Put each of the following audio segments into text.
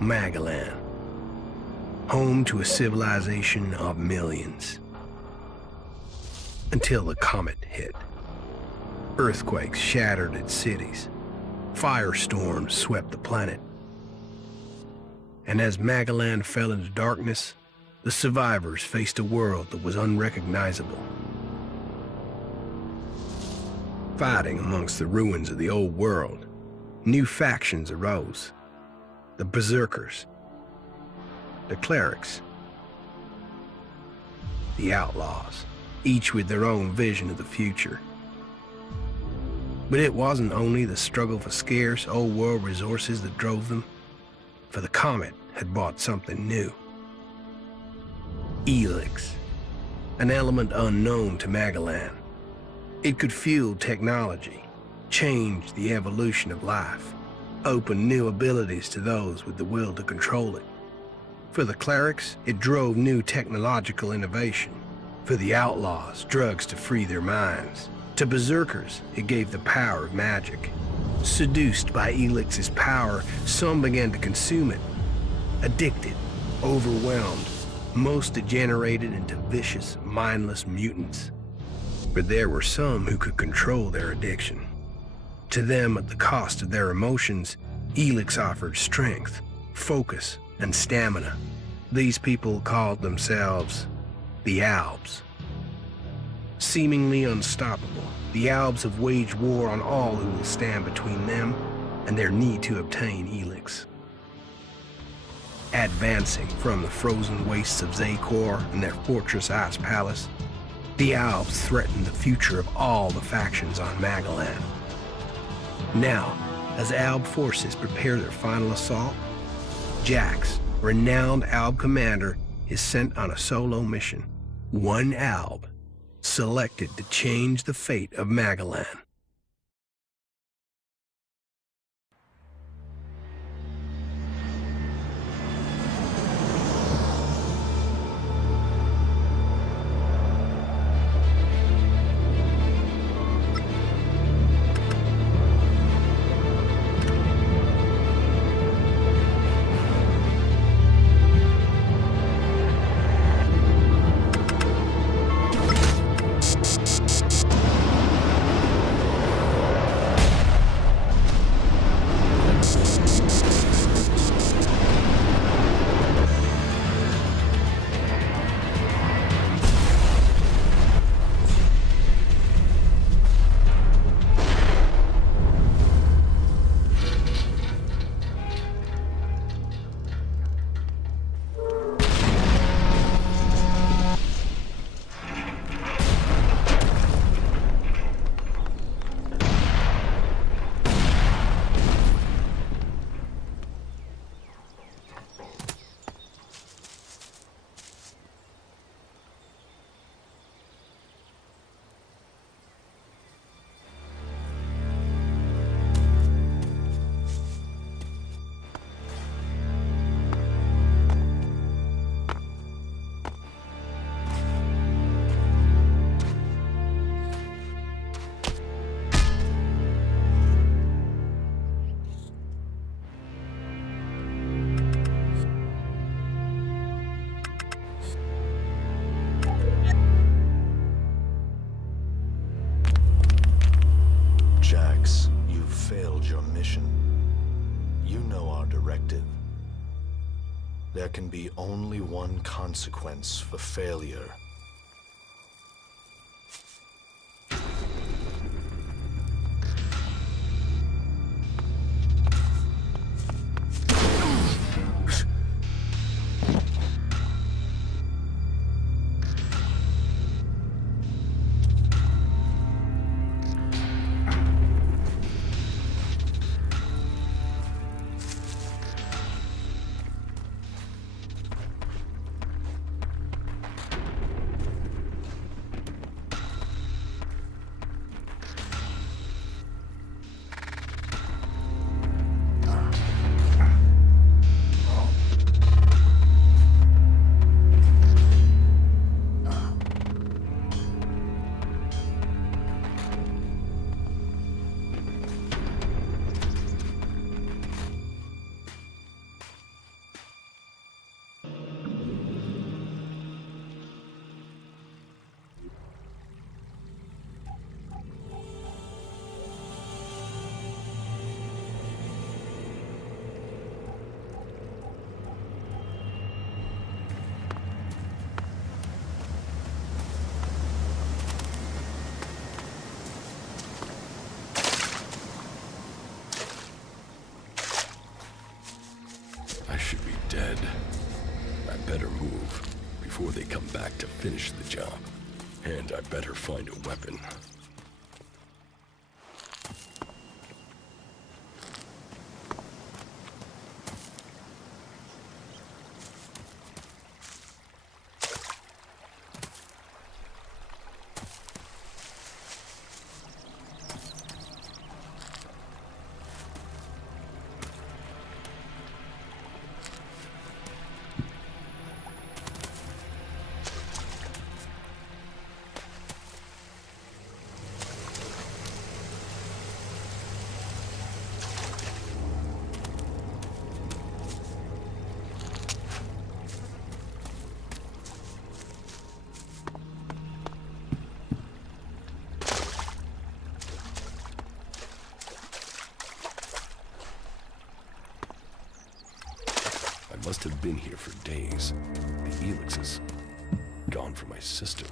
Magellan, home to a civilization of millions. Until the comet hit. Earthquakes shattered its cities. Firestorms swept the planet. And as Magellan fell into darkness, the survivors faced a world that was unrecognizable. Fighting amongst the ruins of the old world, new factions arose. The Berserkers, the Clerics, the Outlaws, each with their own vision of the future. But it wasn't only the struggle for scarce old-world resources that drove them, for the comet had brought something new. Elex, an element unknown to Magellan. It could fuel technology, change the evolution of life, open new abilities to those with the will to control it. For the Clerics, it drove new technological innovation. For the Outlaws, drugs to free their minds. To Berserkers, it gave the power of magic. Seduced by Elix's power, some began to consume it. Addicted, overwhelmed, most degenerated into vicious, mindless mutants. But there were some who could control their addiction. To them, at the cost of their emotions, Elex offered strength, focus, and stamina. These people called themselves the Albs. Seemingly unstoppable, the Albs have waged war on all who will stand between them and their need to obtain Elex. Advancing from the frozen wastes of Zakor and their fortress Ice Palace, the Albs threaten the future of all the factions on Magellan. Now, as Alb forces prepare their final assault, Jax, renowned Alb commander, is sent on a solo mission. One Alb, selected to change the fate of Magellan. Jax, you've failed your mission. You know our directive. There can be only one consequence for failure. I should be dead. I better move before they come back to finish the job. And I better find a weapon. I must have been here for days. The Elex is gone from my system.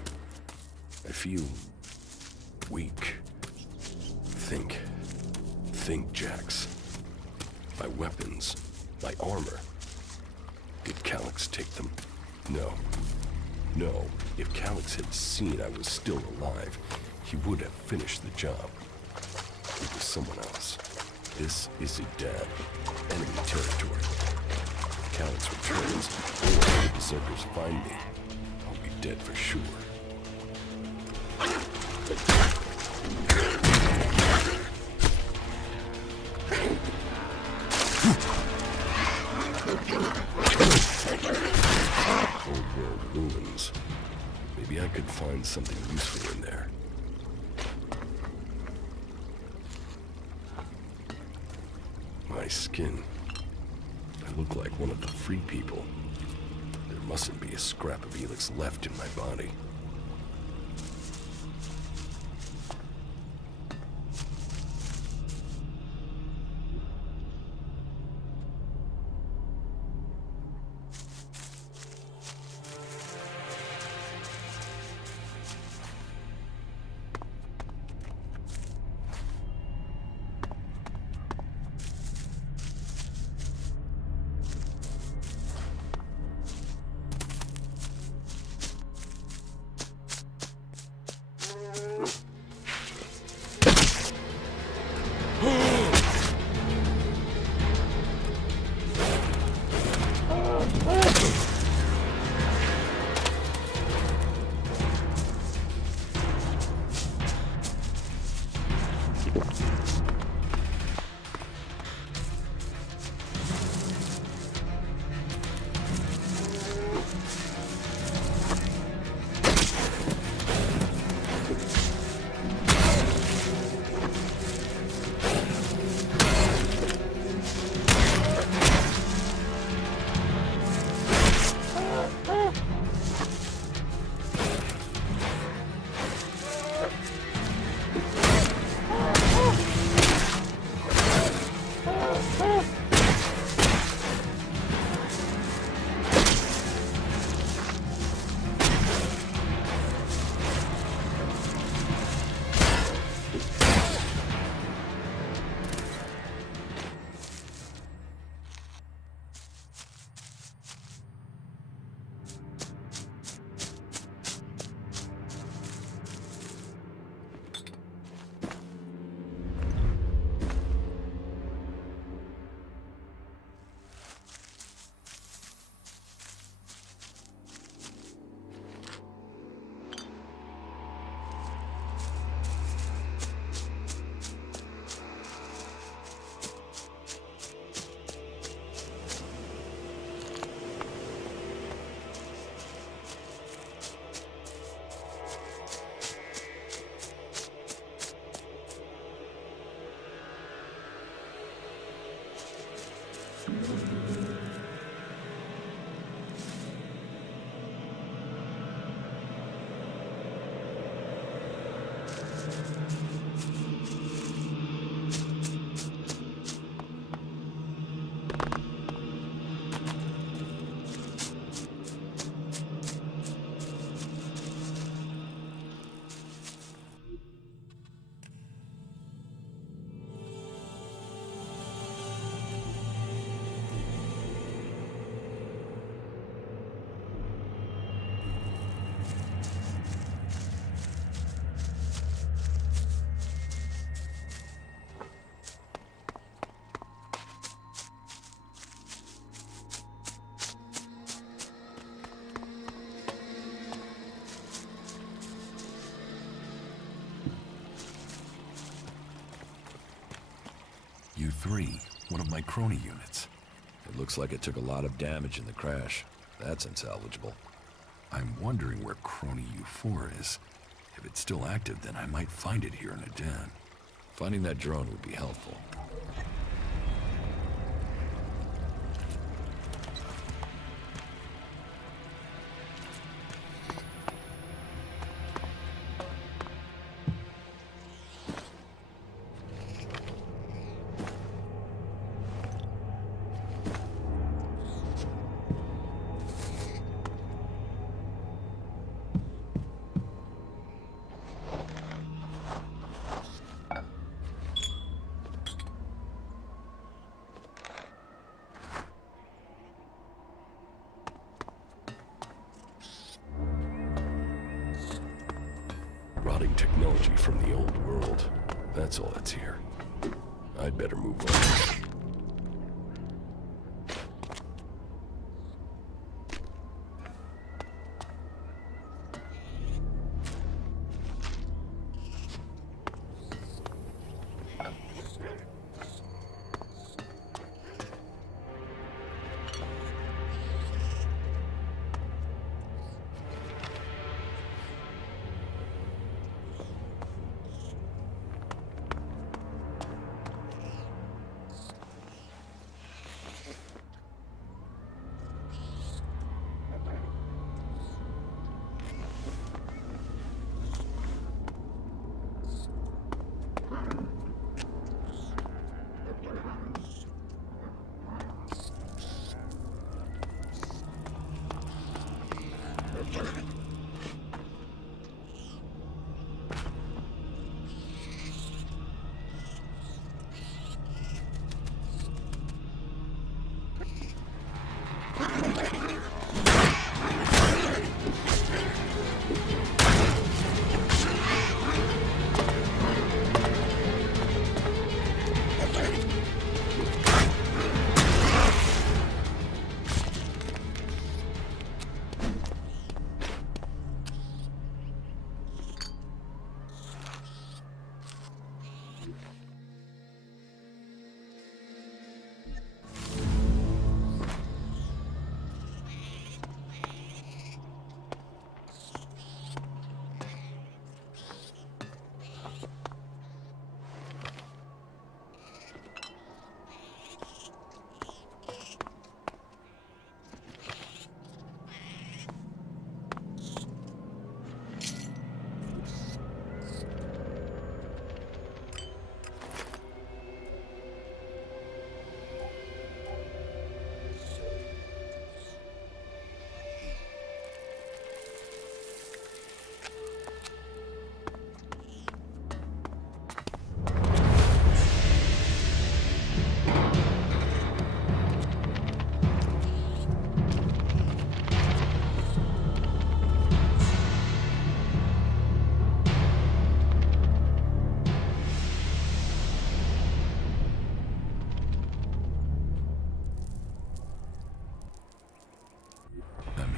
I feel weak. Think, Jax. My weapons, my armor. Did Calyx take them? No. If Calyx had seen I was still alive, he would have finished the job. It was someone else. This is Idan, enemy territory. If Calyx returns, or the berserkers find me, I'll be dead for sure. Old world ruins. Maybe I could find something useful in there. My skin. I look like one of the free people. There mustn't be a scrap of Elex left in my body. 3, one of my crony units. It looks like it took a lot of damage in the crash. That's unsalvageable. I'm wondering where crony U4 is. If it's still active, then I might find it here in a den. Finding that drone would be helpful. Rotting technology from the old world. That's all that's here. I'd better move on.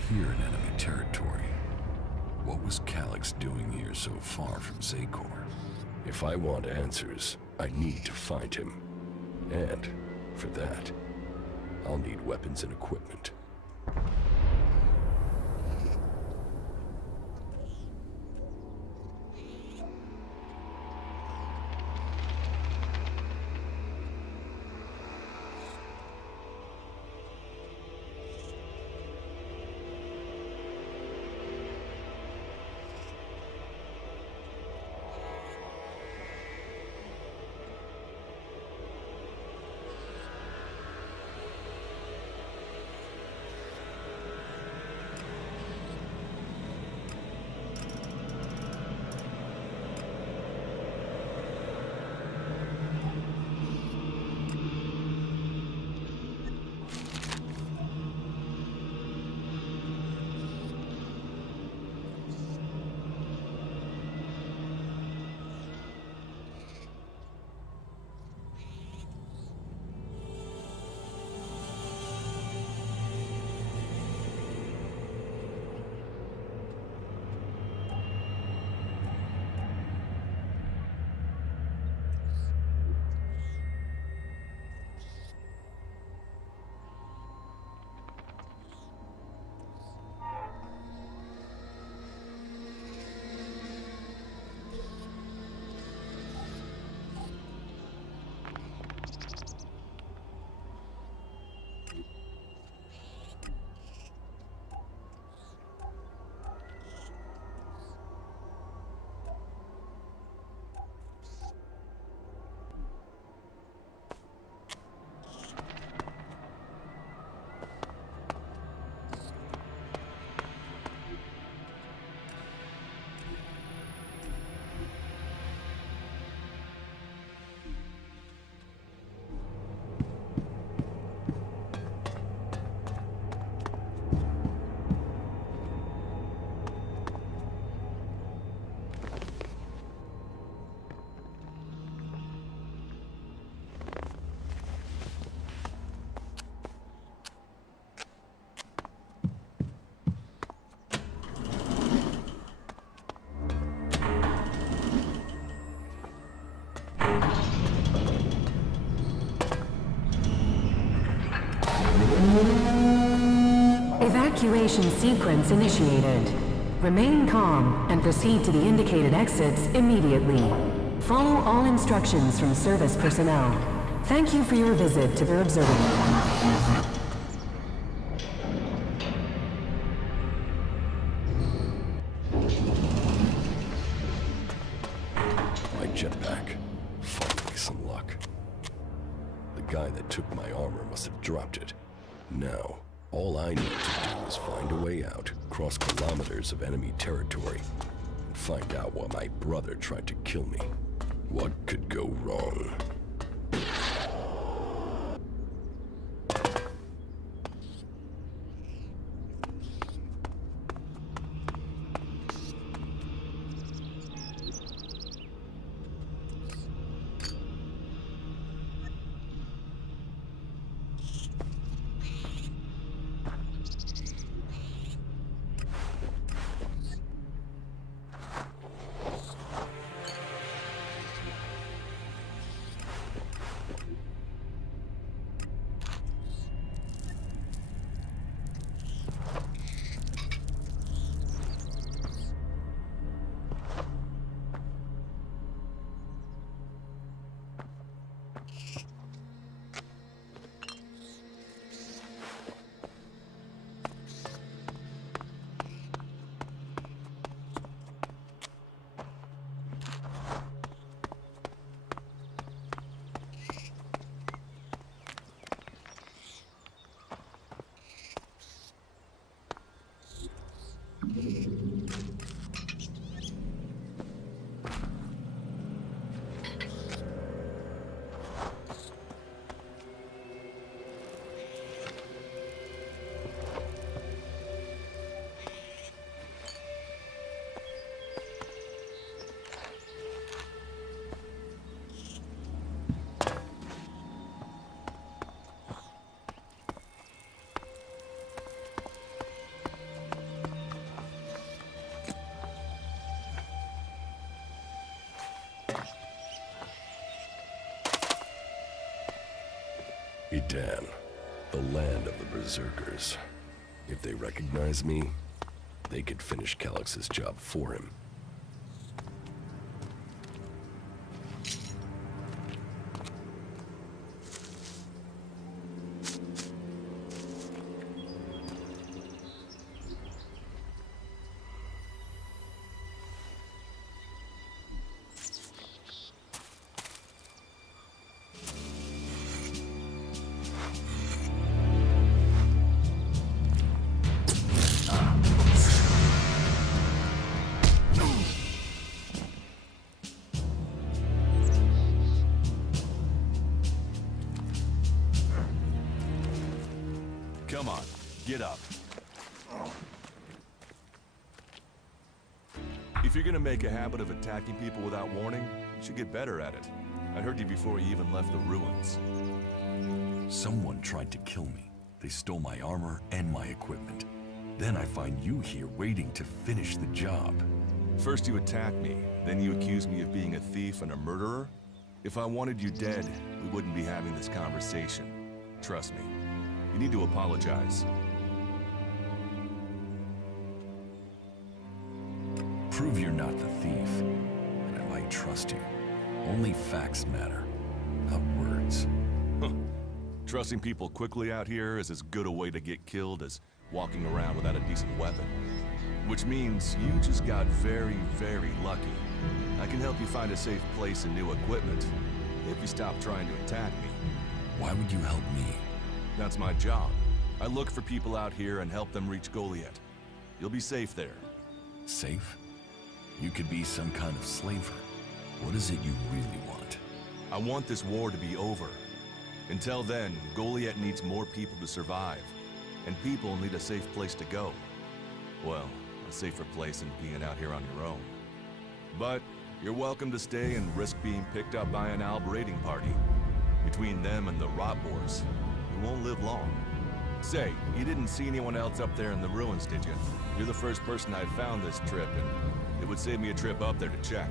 Here in enemy territory. What was Elex doing here so far from Zakor? If I want answers, I need to find him. And, for that, I'll need weapons and equipment. Evacuation sequence initiated. Remain calm and proceed to the indicated exits immediately. Follow all instructions from service personnel. Thank you for your visit to the observatory. My jetpack. Finally, some luck. The guy that took my armor must have dropped it. Now, all I need to do is find a way out, cross kilometers of enemy territory, and find out why my brother tried to kill me. What could go wrong? Edan, the land of the Berserkers. If they recognize me, they could finish Calix's job for him. Come on, get up. If you're gonna make a habit of attacking people without warning, you should get better at it. I heard you before you even left the ruins. Someone tried to kill me. They stole my armor and my equipment. Then I find you here waiting to finish the job. First you attack me, then you accuse me of being a thief and a murderer? If I wanted you dead, we wouldn't be having this conversation. Trust me. You need to apologize. Prove you're not the thief, and I might trust you. Only facts matter, not words. Trusting people quickly out here is as good a way to get killed as walking around without a decent weapon. Which means you just got very, very lucky. I can help you find a safe place and new equipment, if you stop trying to attack me. Why would you help me? That's my job. I look for people out here and help them reach Goliet. You'll be safe there. Safe? You could be some kind of slaver. What is it you really want? I want this war to be over. Until then, Goliet needs more people to survive. And people need a safe place to go. Well, a safer place than being out here on your own. But you're welcome to stay and risk being picked up by an Alb raiding party. Between them and the Rot Boars, you won't live long. Say, you didn't see anyone else up there in the ruins, did you? You're the first person I found this trip, and it would save me a trip up there to check.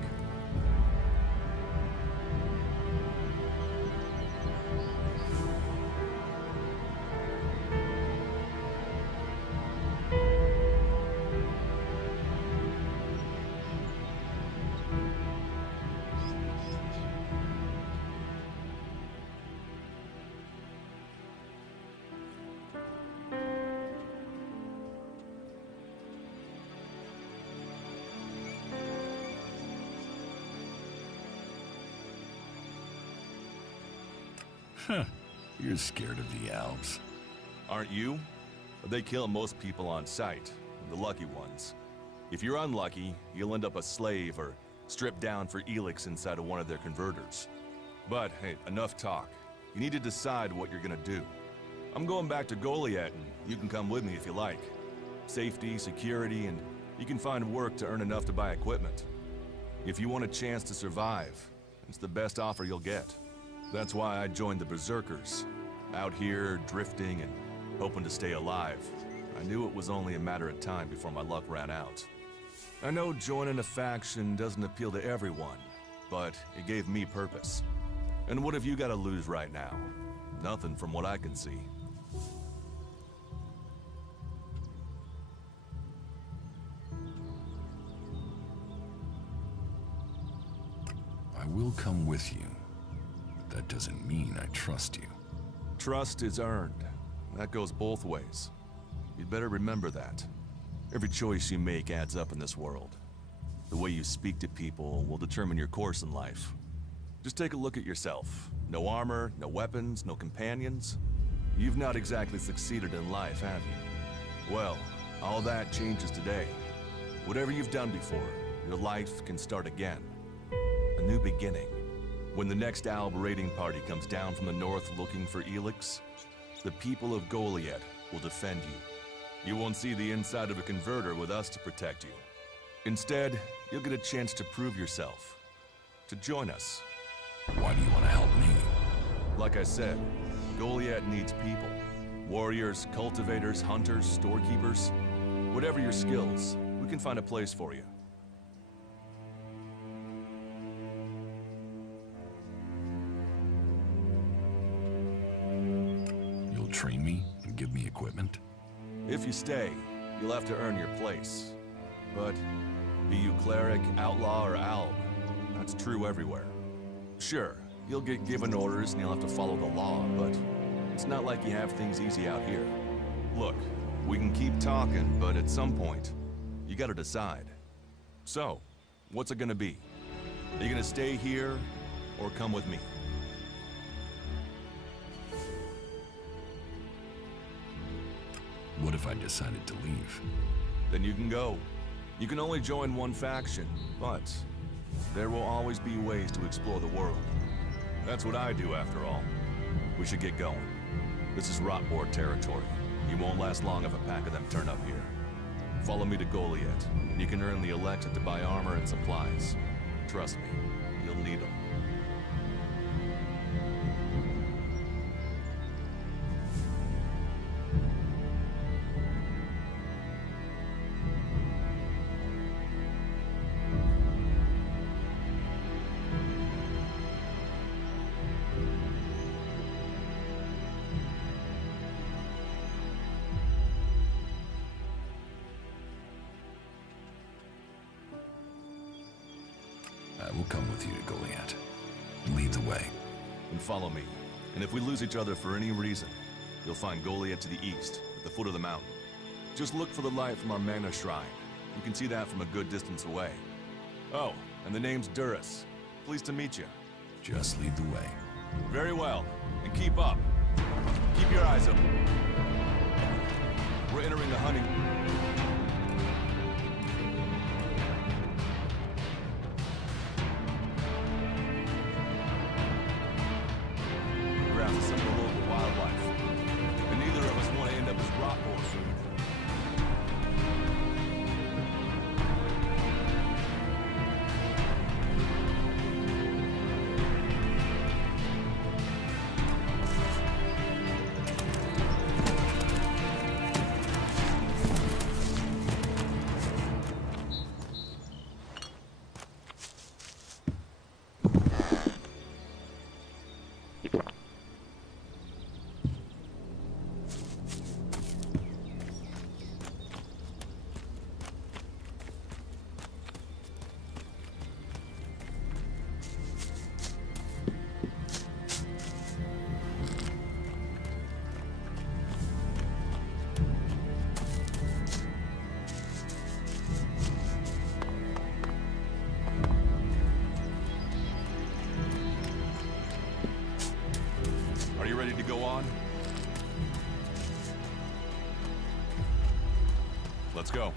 You're scared of the Alps. Aren't you? They kill most people on sight, the lucky ones. If you're unlucky, you'll end up a slave or stripped down for Elex inside of one of their converters. But hey, enough talk. You need to decide what you're gonna do. I'm going back to Goliet, and you can come with me if you like. Safety, security, and you can find work to earn enough to buy equipment. If you want a chance to survive, it's the best offer you'll get. That's why I joined the Berserkers. Out here, drifting and hoping to stay alive. I knew it was only a matter of time before my luck ran out. I know joining a faction doesn't appeal to everyone, but it gave me purpose. And what have you got to lose right now? Nothing from what I can see. I will come with you, but that doesn't mean I trust you. Trust is earned. That goes both ways. You'd better remember that. Every choice you make adds up in this world. The way you speak to people will determine your course in life. Just take a look at yourself. No armor, no weapons, no companions. You've not exactly succeeded in life, have you? Well, all that changes today. Whatever you've done before, your life can start again. A new beginning. When the next Alb raiding party comes down from the north looking for Elex, the people of Goliet will defend you. You won't see the inside of a converter with us to protect you. Instead, you'll get a chance to prove yourself. To join us. Why do you want to help me? Like I said, Goliet needs people. Warriors, cultivators, hunters, storekeepers. Whatever your skills, we can find a place for you. You'll train me and give me equipment? If you stay, you'll have to earn your place. But be you cleric, outlaw, or alb, that's true everywhere. Sure, you'll get given orders and you'll have to follow the law, but it's not like you have things easy out here. Look, we can keep talking, but at some point, you gotta decide. So, what's it gonna be? Are you gonna stay here, or come with me? What if I decided to leave? Then you can go. You can only join one faction, but there will always be ways to explore the world. That's what I do, after all. We should get going. This is Rotboard territory. You won't last long if a pack of them turn up here. Follow me to Goliet, and you can earn the Elex to buy armor and supplies. Trust me, you'll need them. I will come with you to Goliet. Lead the way. And follow me. And if we lose each other for any reason, you'll find Goliet to the east, at the foot of the mountain. Just look for the light from our mana shrine. You can see that from a good distance away. Oh, and the name's Duras. Pleased to meet you. Just lead the way. Very well. And keep up. Keep your eyes open. We're entering the hunting... grounds of some of the local wildlife. And neither of us want to end up as Rotboard food. Let's go.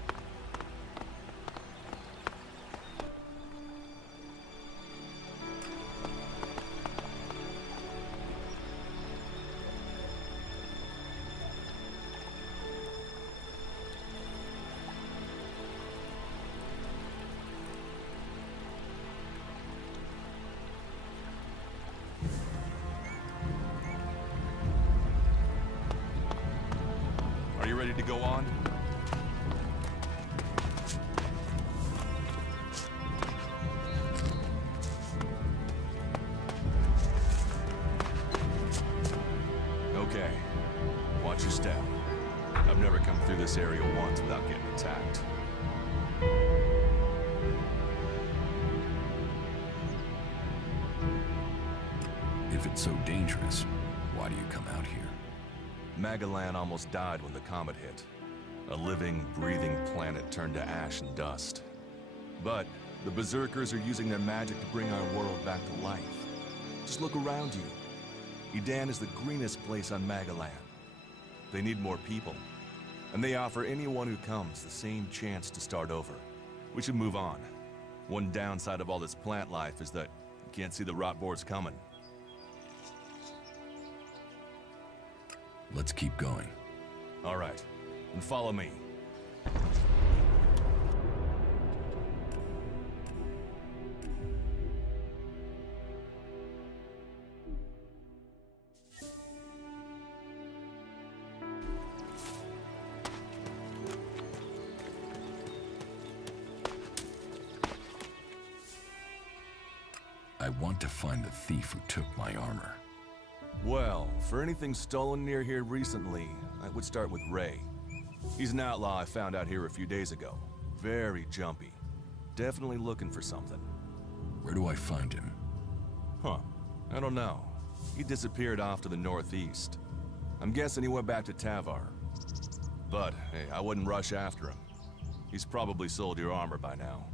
Are you ready to go on? Okay. Watch your step. I've never come through this area once without getting attacked. If it's so dangerous, why do you come out here? Magalan almost died when the comet hit. A living, breathing planet turned to ash and dust. But the Berserkers are using their magic to bring our world back to life. Just look around you. Edan is the greenest place on Magalan. They need more people, and they offer anyone who comes the same chance to start over. We should move on. One downside of all this plant life is that you can't see the rot boars coming. Let's keep going. All right, then follow me. I want to find the thief who took my armor. Well, for anything stolen near here recently, I would start with Ray. He's an outlaw I found out here a few days ago. Very jumpy. Definitely looking for something. Where do I find him? Huh. I don't know. He disappeared off to the northeast. I'm guessing he went back to Tavar. But, hey, I wouldn't rush after him. He's probably sold your armor by now.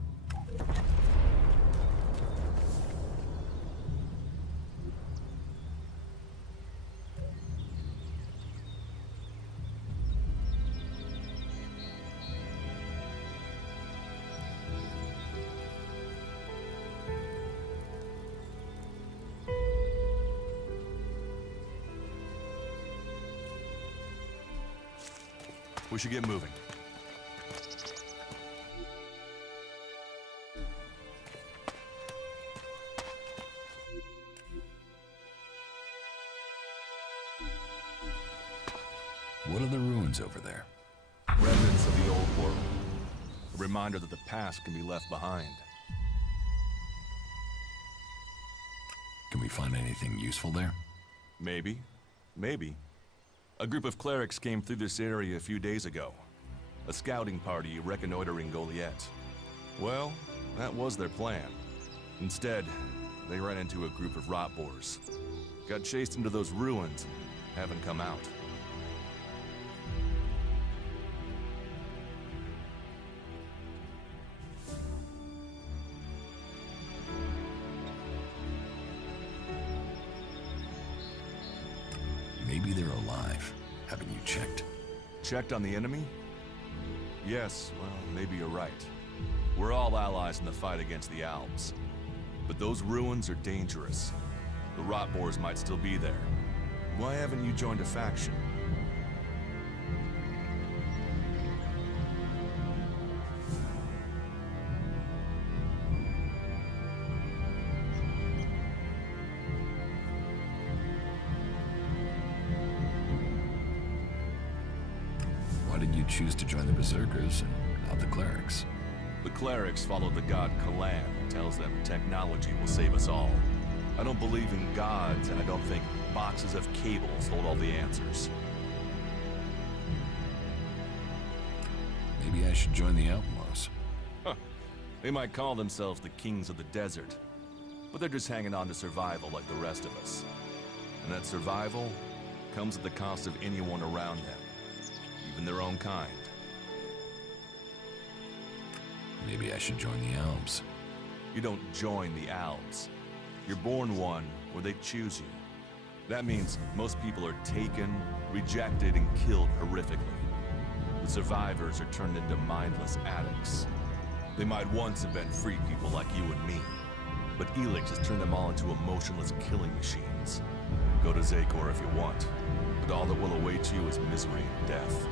We should get moving. What are the ruins over there? Remnants of the old world. A reminder that the past can be left behind. Can we find anything useful there? Maybe. Maybe. A group of clerics came through this area a few days ago. A scouting party reconnoitering Goliet. Well, that was their plan. Instead, they ran into a group of rot boars. Got chased into those ruins and haven't come out. Maybe they're alive. Haven't you checked? Checked on the enemy? Yes, well, maybe you're right. We're all allies in the fight against the Alps. But those ruins are dangerous. The rot boars might still be there. Why haven't you joined a faction? Why did you choose to join the Berserkers and not the clerics? The clerics follow the god Kalan, who tells them technology will save us all. I don't believe in gods, and I don't think boxes of cables hold all the answers. Maybe I should join the Outlaws. Huh. They might call themselves the kings of the desert, but they're just hanging on to survival like the rest of us. And that survival comes at the cost of anyone around them, even their own kind. Maybe I should join the Alps. You don't join the Alps. You're born one where they choose you. That means most people are taken, rejected, and killed horrifically. The survivors are turned into mindless addicts. They might once have been free people like you and me, but Elex has turned them all into emotionless killing machines. Go to Zakor if you want, but all that will await you is misery and death.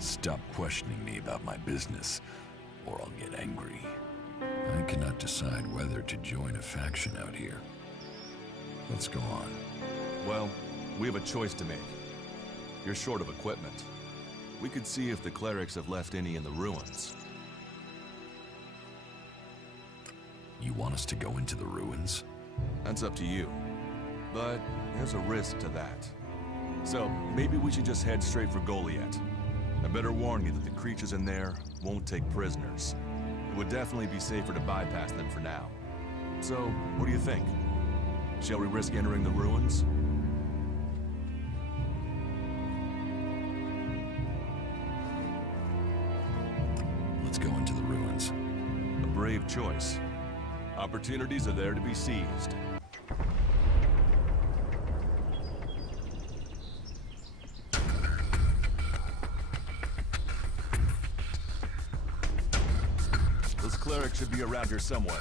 Stop questioning me about my business, or I'll get angry. I cannot decide whether to join a faction out here. Let's go on. Well, we have a choice to make. You're short of equipment. We could see if the clerics have left any in the ruins. You want us to go into the ruins? That's up to you. But there's a risk to that. So maybe we should just head straight for Goliet. I better warn you that the creatures in there won't take prisoners. It would definitely be safer to bypass them for now. So, what do you think? Shall we risk entering the ruins? Let's go into the ruins. A brave choice. Opportunities are there to be seized. This cleric should be around here somewhere.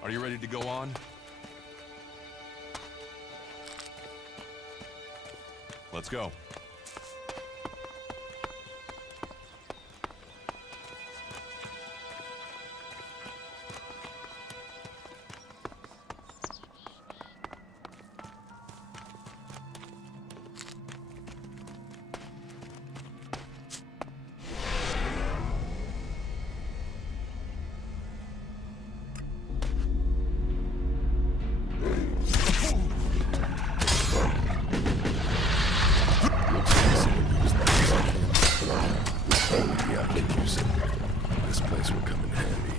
Are you ready to go on? Let's go. This place will come in handy.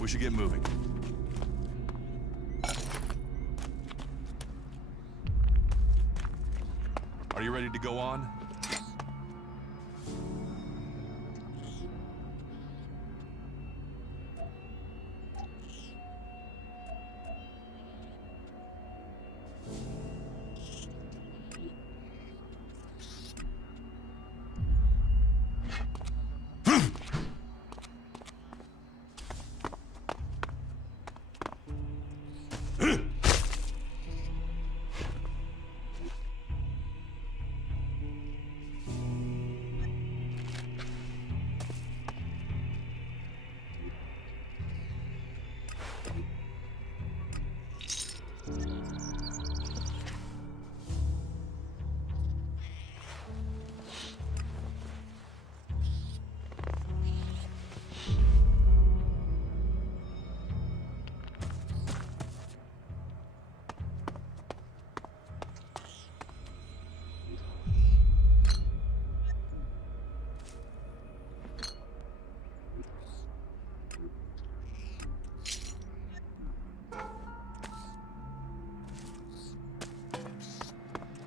We should get moving. Are you ready to go on?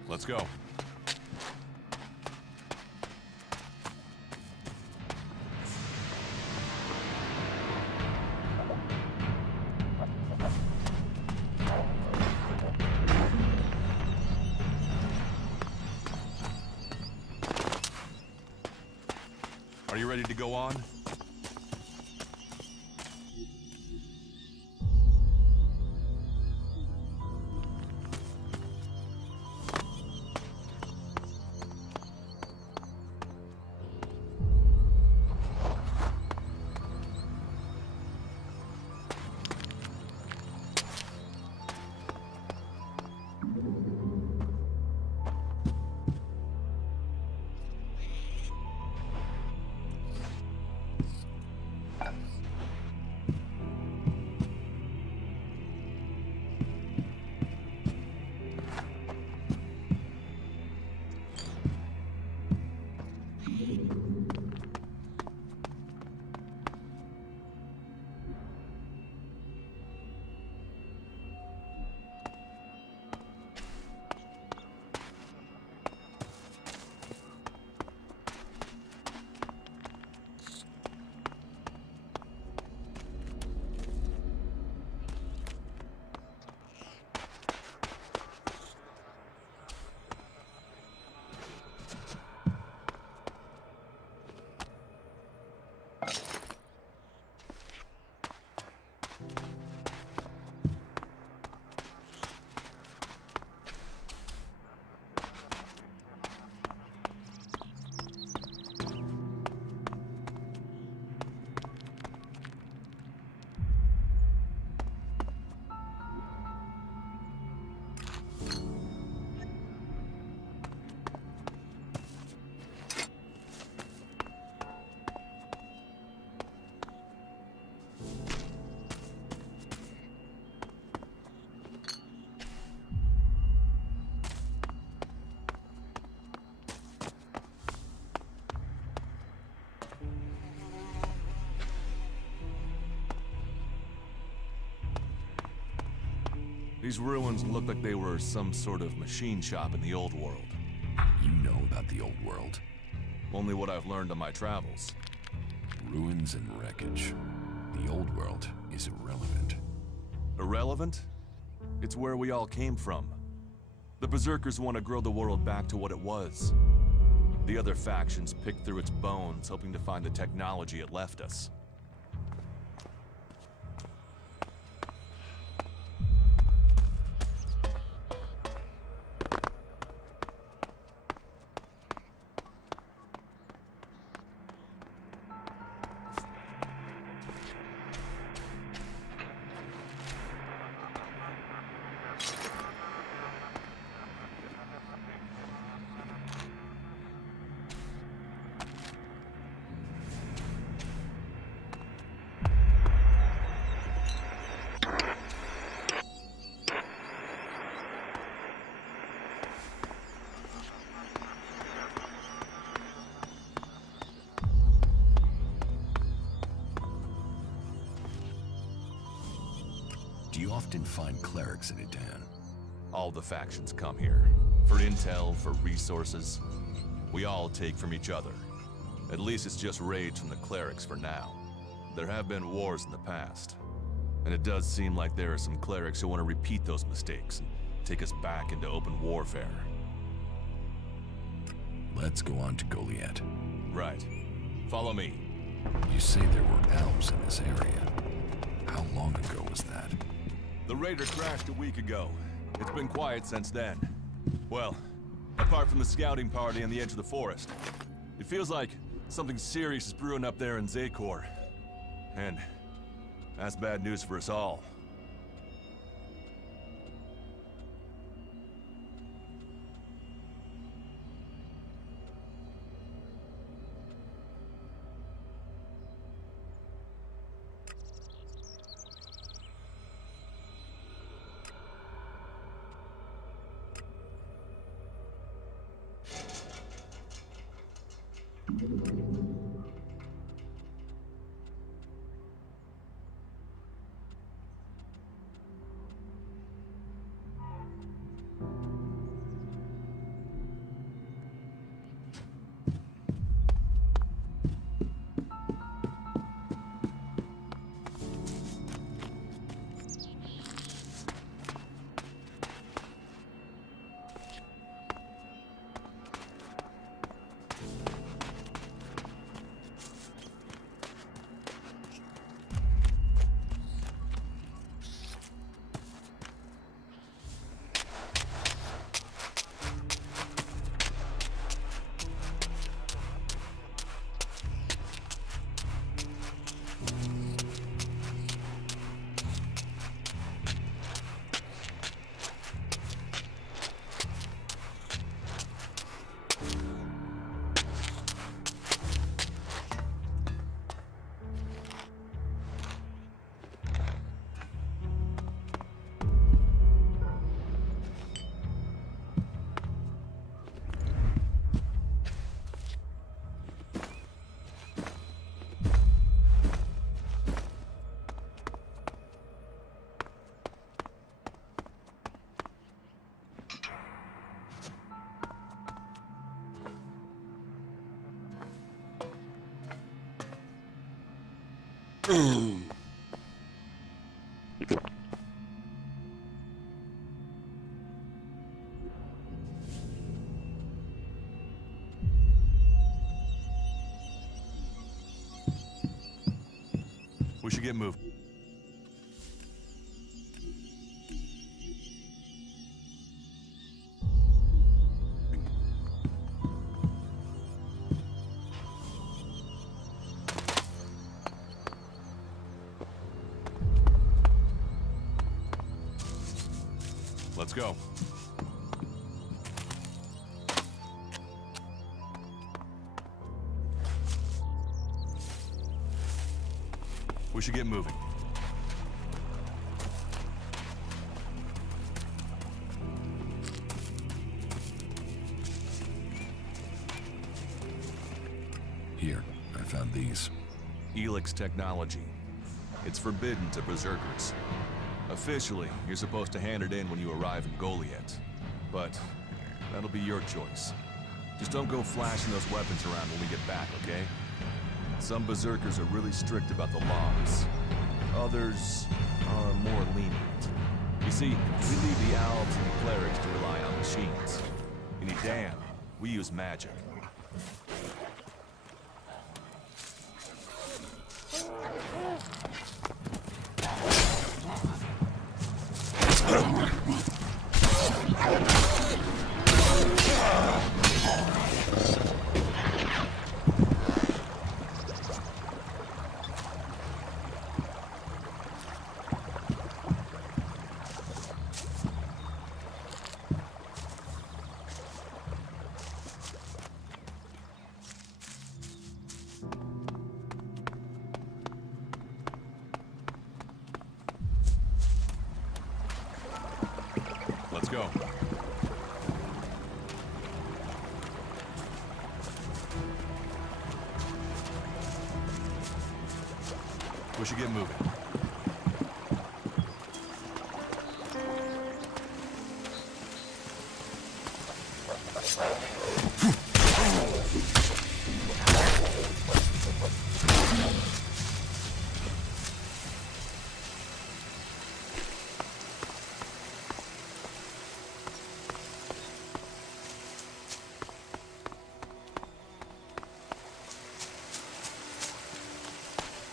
Let's go. Are you ready to go on? These ruins look like they were some sort of machine shop in the old world. You know about the old world. Only what I've learned on my travels. Ruins and wreckage. The old world is irrelevant. Irrelevant? It's where we all came from. The Berserkers want to grow the world back to what it was. The other factions pick through its bones, hoping to find the technology it left us. Do you often find clerics in Edan? All the factions come here. For intel, for resources. We all take from each other. At least it's just raids from the clerics for now. There have been wars in the past. And it does seem like there are some clerics who want to repeat those mistakes and take us back into open warfare. Let's go on to Goliet. Right. Follow me. You say there were elves in this area. How long ago was that? The raider crashed a week ago. It's been quiet since then. Well, apart from the scouting party on the edge of the forest. It feels like something serious is brewing up there in Zakor. And that's bad news for us all. We should get moving. Let's go. We should get moving. Here, I found these. Elex technology. It's forbidden to berserkers. Officially, you're supposed to hand it in when you arrive in Goliet. But that'll be your choice. Just don't go flashing those weapons around when we get back, okay? Some berserkers are really strict about the laws. Others are more lenient. You see, we leave the elves and the clerics to rely on machines. Any damn, we use magic. Let's go. We should get moving.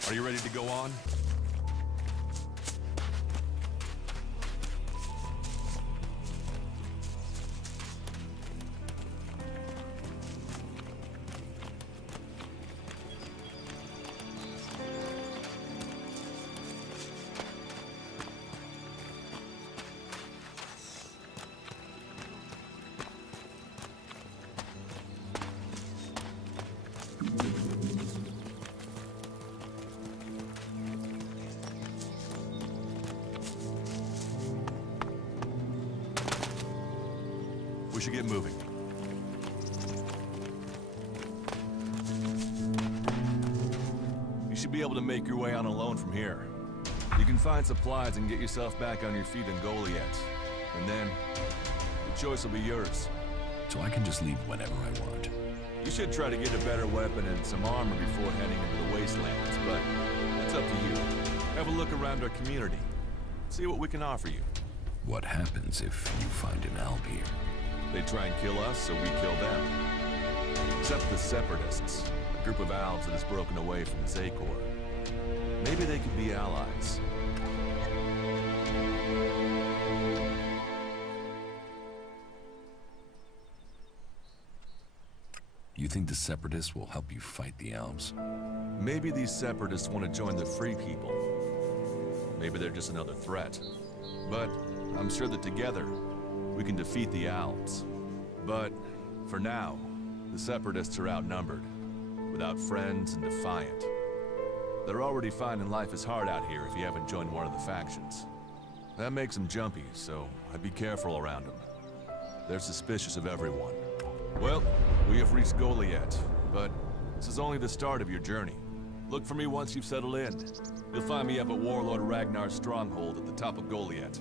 Are you ready to go on? We should get moving. You should be able to make your way on alone from here. You can find supplies and get yourself back on your feet in Goliet. And then, the choice will be yours. So I can just leave whenever I want. You should try to get a better weapon and some armor before heading into the wastelands, but that's up to you. Have a look around our community. See what we can offer you. What happens if you find an alb here? They try and kill us, so we kill them. Except the Separatists, a group of elves that has broken away from Zakor. Maybe they could be allies. You think the Separatists will help you fight the elves? Maybe these Separatists want to join the Free People. Maybe they're just another threat. But I'm sure that together, we can defeat the elves. But for now, the Separatists are outnumbered, without friends and defiant. They're already finding life is hard out here if you haven't joined one of the factions. That makes them jumpy, so I'd be careful around them. They're suspicious of everyone. Well, we have reached Goliet, but this is only the start of your journey. Look for me once you've settled in. You'll find me up at Warlord Ragnar's stronghold at the top of Goliet.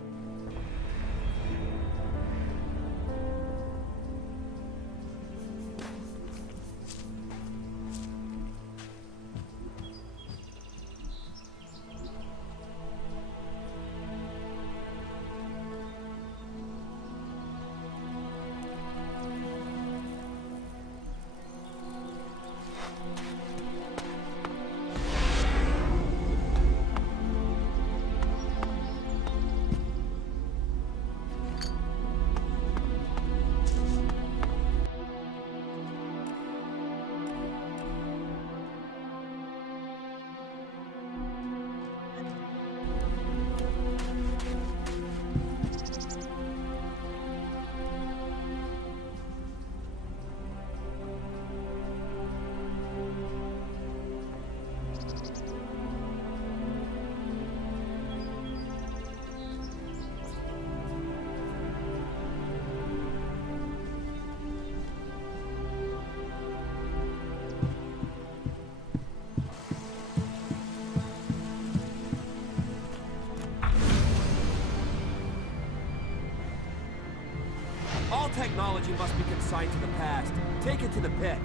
All technology must be consigned to the past. Take it to the pit.